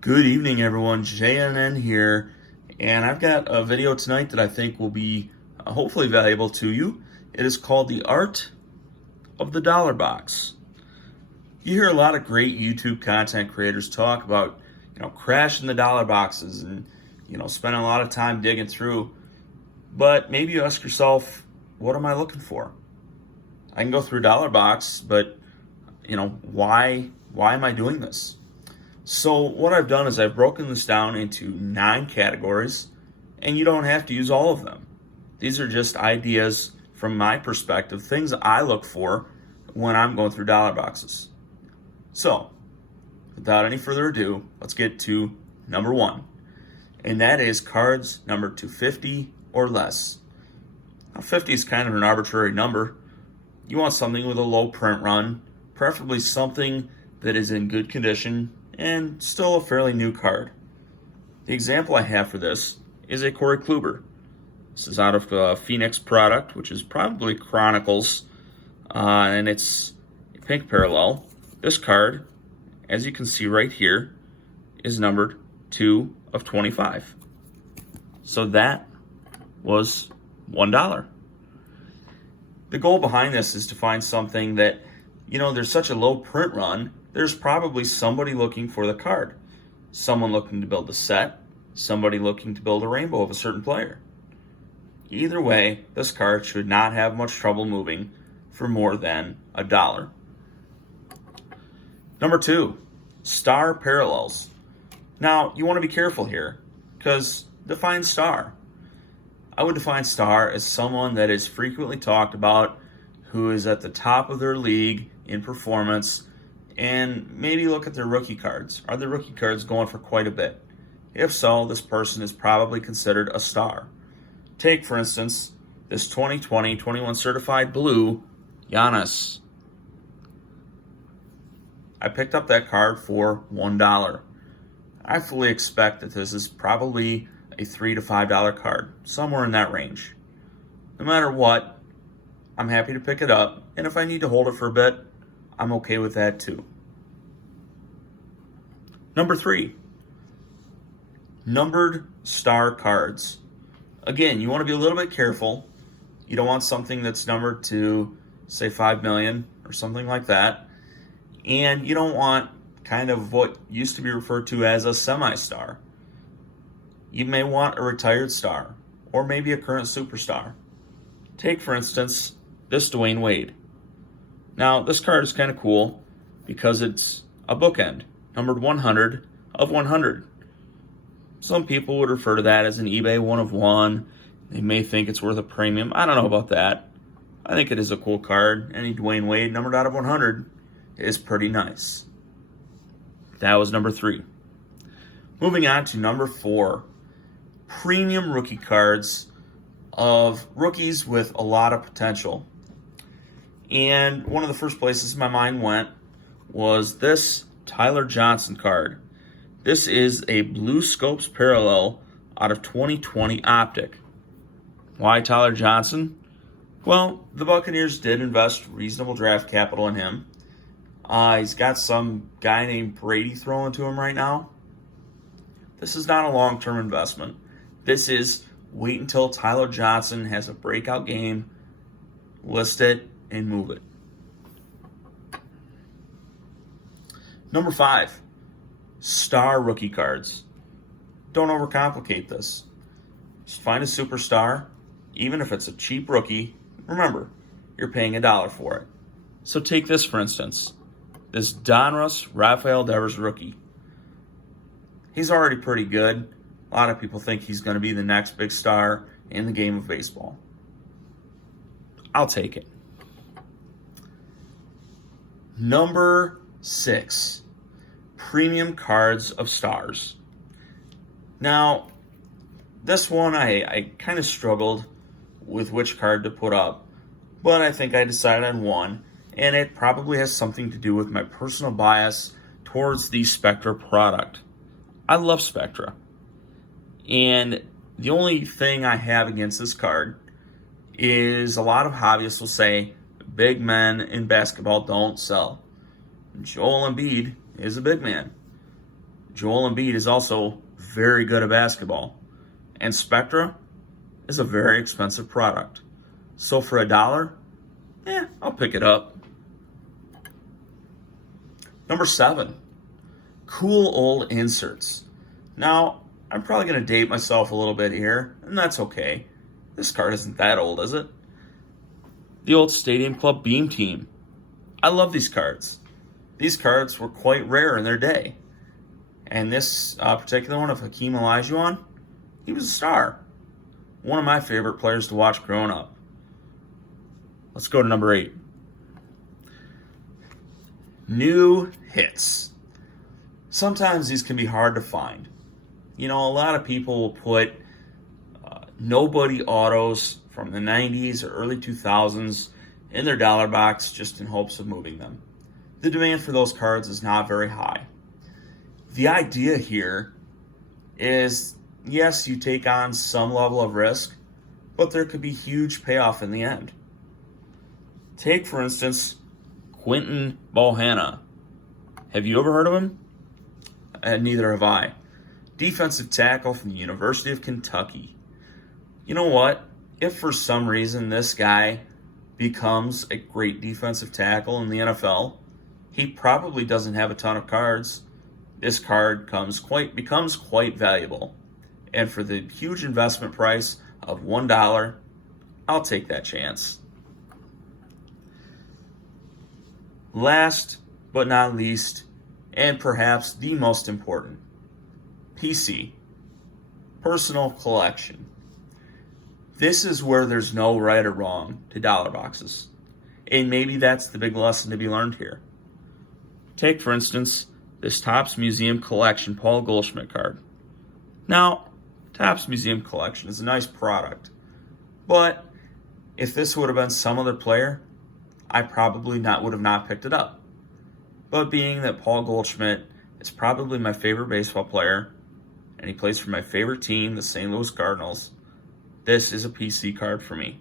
Good evening, everyone. JNN here, and I've got a video tonight that I think will be hopefully valuable to you. It is called The Art of the Dollar Box. You hear a lot of great YouTube content creators talk about, crashing the dollar boxes and, spending a lot of time digging through. But maybe you ask yourself, what am I looking for? I can go through a dollar box, but, why am I doing this? So what I've done is I've broken this down into 9 categories, and you don't have to use all of them. These are just ideas from my perspective, things I look for when I'm going through dollar boxes. So, without any further ado, let's get to number 1, and that is cards numbered to 50 or less. Now, 50 is kind of an arbitrary number. You want something with a low print run, preferably something that is in good condition and still a fairly new card. The example I have for this is a Corey Kluber. This is out of a Phoenix product, which is probably Chronicles, and it's a pink parallel. This card, as you can see right here, is numbered 2 of 25. So that was $1. The goal behind this is to find something that, there's such a low print run, there's probably somebody looking for the card. Someone looking to build a set, somebody looking to build a rainbow of a certain player. Either way, this card should not have much trouble moving for more than $1. Number 2, star parallels. Now, you want to be careful here, because define star. I would define star as someone that is frequently talked about, who is at the top of their league in performance, and maybe look at their rookie cards. Are their rookie cards going for quite a bit? If so, this person is probably considered a star. Take, for instance, this 2020-21 certified blue, Giannis. I picked up that card for $1. I fully expect that this is probably a $3 to $5 card, somewhere in that range. No matter what, I'm happy to pick it up, and if I need to hold it for a bit, I'm okay with that too. Number 3, numbered star cards. Again, you want to be a little bit careful. You don't want something that's numbered to, say, 5 million or something like that. And you don't want kind of what used to be referred to as a semi-star. You may want a retired star or maybe a current superstar. Take, for instance, this Dwayne Wade. Now, this card is kind of cool because it's a bookend, numbered 100 of 100. Some people would refer to that as an eBay 1 of 1. They may think it's worth a premium. I don't know about that. I think it is a cool card. Any Dwayne Wade numbered out of 100 is pretty nice. That was number 3. Moving on to number 4, premium rookie cards of rookies with a lot of potential. And one of the first places my mind went was this Tyler Johnson card. This is a Blue Scopes parallel out of 2020 Optic. Why Tyler Johnson? Well, the Buccaneers did invest reasonable draft capital in him. He's got some guy named Brady throwing to him right now. This is not a long-term investment. This is wait until Tyler Johnson has a breakout game, list it, and move it. Number 5, star rookie cards. Don't overcomplicate this. Just find a superstar, even if it's a cheap rookie. Remember, you're paying $1 for it. So take this, for instance, this Donruss Rafael Devers rookie. He's already pretty good. A lot of people think he's going to be the next big star in the game of baseball. I'll take it. Number 6, premium cards of stars. Now, this one I kind of struggled with which card to put up, but I think I decided on one, and it probably has something to do with my personal bias towards the Spectra product. I love Spectra, and the only thing I have against this card is a lot of hobbyists will say big men in basketball don't sell. Joel Embiid is a big man. Joel Embiid is also very good at basketball. And Spectra is a very expensive product. So for $1, I'll pick it up. Number 7, cool old inserts. Now, I'm probably going to date myself a little bit here, and that's okay. This card isn't that old, is it? The old Stadium Club Beam Team. I love these cards. These cards were quite rare in their day. And this particular one of Hakeem Olajuwon, he was a star. One of my favorite players to watch growing up. Let's go to number 8. New hits. Sometimes these can be hard to find. You know, a lot of people will put nobody autos from the 90s or early 2000s in their dollar box just in hopes of moving them. The demand for those cards is not very high. The idea here is, yes, you take on some level of risk, but there could be huge payoff in the end. Take, for instance, Quentin Bohanna. Have you ever heard of him? Neither have I. Defensive tackle from the University of Kentucky. You know what? If for some reason this guy becomes a great defensive tackle in the NFL, he probably doesn't have a ton of cards. This card becomes quite valuable. And for the huge investment price of $1, I'll take that chance. Last but not least, and perhaps the most important, PC, personal collection. This is where there's no right or wrong to dollar boxes. And maybe that's the big lesson to be learned here. Take, for instance, this Topps Museum Collection Paul Goldschmidt card. Now, Topps Museum Collection is a nice product, but if this would have been some other player, I probably would have not picked it up. But being that Paul Goldschmidt is probably my favorite baseball player, and he plays for my favorite team, the St. Louis Cardinals, this is a PC card for me.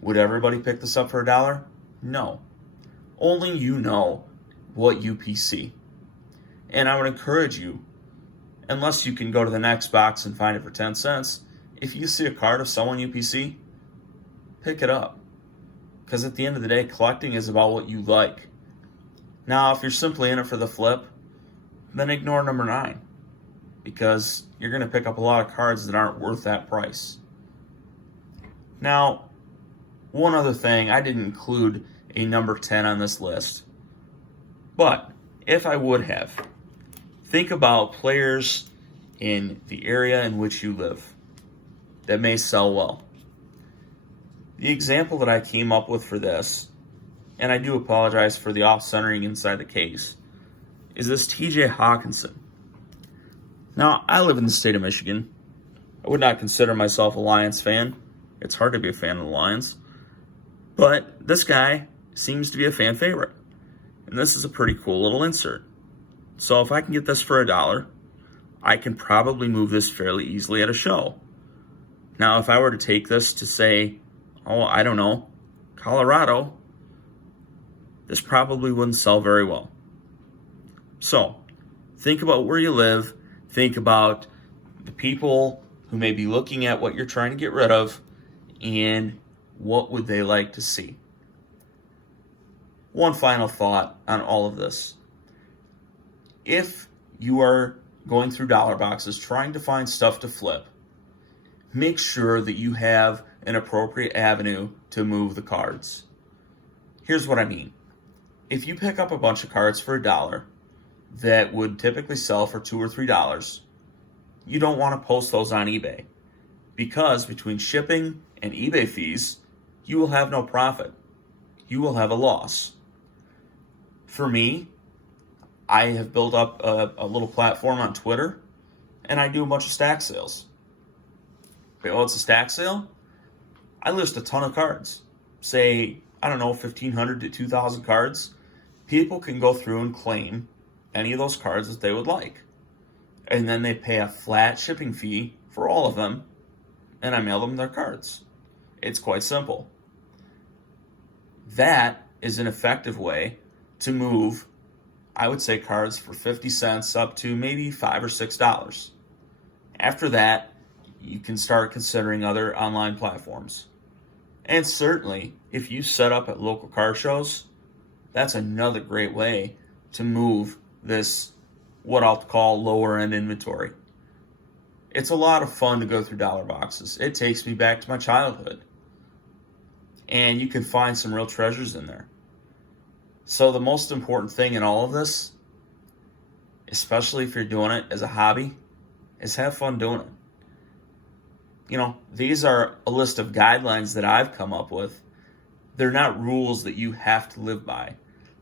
Would everybody pick this up for $1? No. Only you know what you PC. And I would encourage you, unless you can go to the next box and find it for 10 cents, if you see a card of someone you PC, pick it up. Because at the end of the day, collecting is about what you like. Now, if you're simply in it for the flip, then ignore number 9. Because you're going to pick up a lot of cards that aren't worth that price. Now, one other thing, I didn't include a number 10 on this list. But if I would have, think about players in the area in which you live that may sell well. The example that I came up with for this, and I do apologize for the off-centering inside the case, is this TJ Hawkinson. Now, I live in the state of Michigan. I would not consider myself a Lions fan. It's hard to be a fan of the Lions. But this guy seems to be a fan favorite. And this is a pretty cool little insert. So if I can get this for $1, I can probably move this fairly easily at a show. Now, if I were to take this to, say, I don't know, Colorado, this probably wouldn't sell very well. So, think about where you live. Think about the people who may be looking at what you're trying to get rid of, and what would they like to see. One final thought on all of this. If you are going through dollar boxes trying to find stuff to flip, make sure that you have an appropriate avenue to move the cards. Here's what I mean. If you pick up a bunch of cards for $1 that would typically sell for $2 or $3, you don't want to post those on eBay, because between shipping and eBay fees, you will have no profit. You will have a loss. For me, I have built up a little platform on Twitter, and I do a bunch of stack sales. Okay, well, it's a stack sale. I list a ton of cards. Say, 1,500 to 2,000 cards. People can go through and claim any of those cards that they would like. And then they pay a flat shipping fee for all of them, and I mail them their cards. It's quite simple. That is an effective way to move I would say cards for 50 cents up to maybe $5 or $6. After that, you can start considering other online platforms. And certainly, if you set up at local car shows, that's another great way to move this, what I'll call lower end inventory. It's a lot of fun to go through dollar boxes. It takes me back to my childhood. And you can find some real treasures in there. So the most important thing in all of this, especially if you're doing it as a hobby, is have fun doing it. You know, these are a list of guidelines that I've come up with. They're not rules that you have to live by.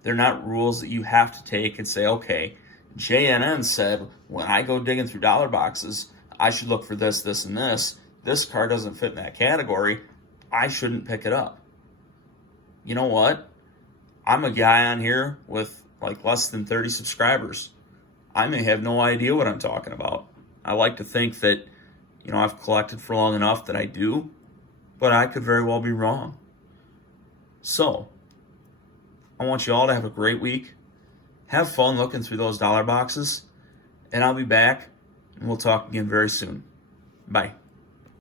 They're not rules that you have to take and say, okay, JNN said when I go digging through dollar boxes, I should look for this, this, and this. This car doesn't fit in that category. I shouldn't pick it up. You know what? I'm a guy on here with like less than 30 subscribers. I may have no idea what I'm talking about. I like to think that, you know, I've collected for long enough that I do, but I could very well be wrong. So, I want you all to have a great week. Have fun looking through those dollar boxes, and I'll be back, and we'll talk again very soon. Bye.